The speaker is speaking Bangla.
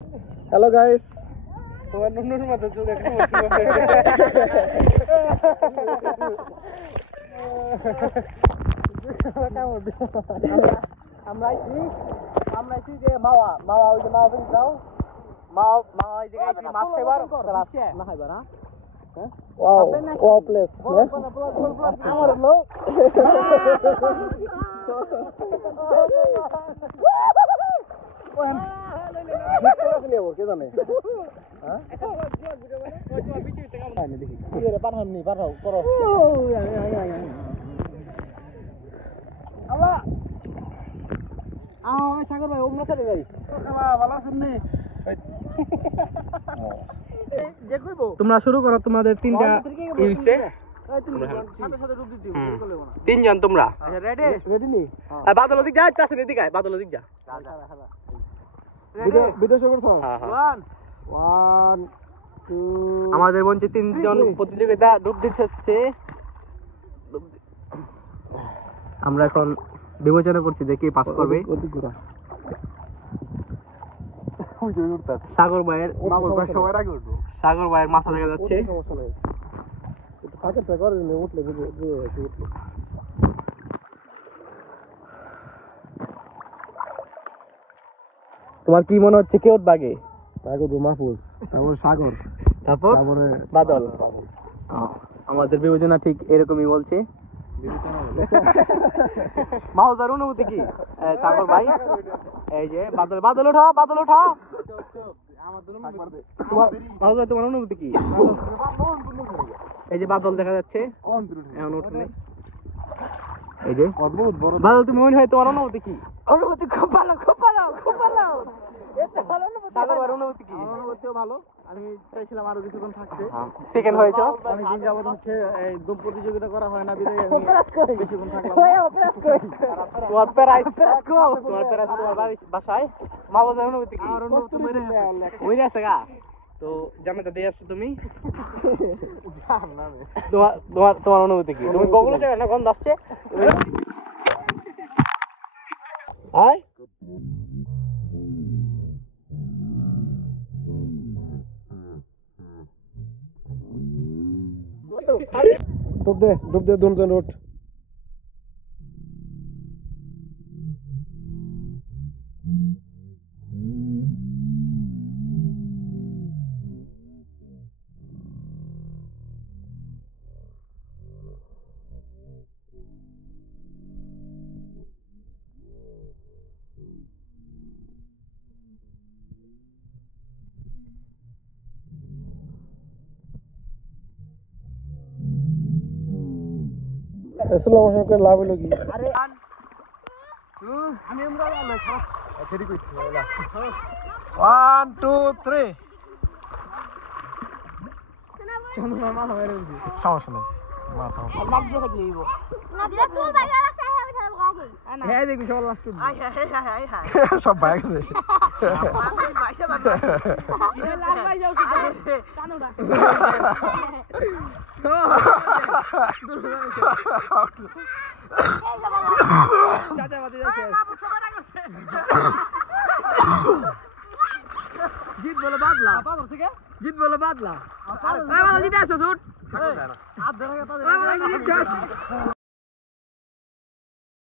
হ্যালো গাইস, তোমার নুনুর মতো চুল একটু আমরা আইছি যে মাওয়া ওই যে মাওয়া বলি যাও মাওয়া ওই জায়গায় আইছি মাছ খাইবার না খাইবার হ্যাঁ ওয়াও প্লেস আমার লো কে জানে হ্যাঁ দেখি পারহামনি পারহাও করো আল্লাহ সাগর ভাই ওমরা চলে যাই ভালো আছেন নি তোমরা শুরু করো তোমাদের তিনটা ইউসে তিনজন তোমরা আচ্ছা রেডি নি বাদল দিক যা আছে এদিকে আয় বাদল দিক যা ভিডিও শুরু করছো 1 2 আমাদের মঞ্চে তিনজন প্রতিযোগিতা ডুব দিচ্ছে আমরা এখন বিবেচনা করছি যে কে পাস করবে সাগর ভাইয়ের মাথা দেখা যাচ্ছে তোমার কি মনে হচ্ছে কে উঠবে আগে? মাহফুজ তারপর সাগর তারপরে বাদল। আমাদের বিবেচনা ঠিক এরকমই বলছে। মাহফুজের অনুভূতি কি? সাগর ভাই এই যে বাদল ওঠা তোমার অনুভূতি কি? এই যে বাদল দেখা যাচ্ছে এখন উঠবে এই যে বাদল, তুমি মনে হয় তোমার অনুভূতি কি? অনুভূতি খুব ভালো এত ভালো অনুভূতি সাগর ভাইয়ের অনুভূতি কি? অনুভূতিও ভালো। আমি চাইছিলাম আরো কিছুক্ষণ থাকতে। সেকেন্ড হয়েছে অনেকদিন যাবত হচ্ছে এই দৌড় প্রতিযোগিতা করা হয় না বিদায় আমি বেশিক্ষণ থাকলাম তোমার প্রাইজ তোমার বাসায় মাহফুজের অনুভূতি কি? মনে আছে গা? তো জামাটা দিয়ে আসছো তুমি, তোমার অনুভূতি কি? তুমি বগুলো যাবে না গন্ধ আসছে আয় ডুব দে দুজন রোড আসলে আমার সঙ্গে লাভ হলো কি? আরে আমি আমরা ঠিক কইছি 1 2 3 সমস্যা নেই মাথা হ্যাঁ দেখবি সব লাস্ট সব ভাই গেছে জিত বলে বাদলা জিত বলে বাদলা জিতে আসো